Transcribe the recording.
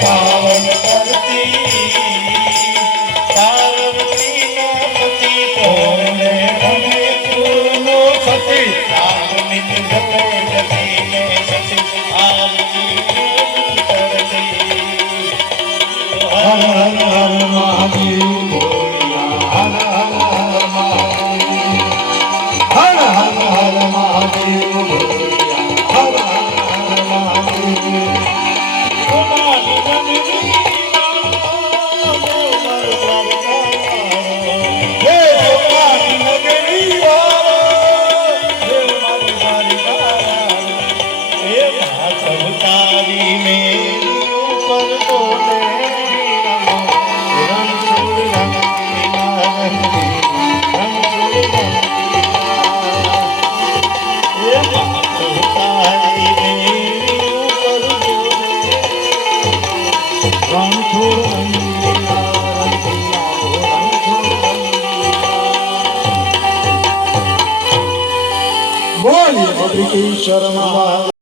पावन करती पार्वती नो पति कोने हमें पूर्णो सती रामनित जपे जपी ने सती आरती करती हर हर हर महादेव बोलिया हर हर हर महादेव हर हर हर महादेव बोलिया हर हर हर महादेव बोलिए शर्मा।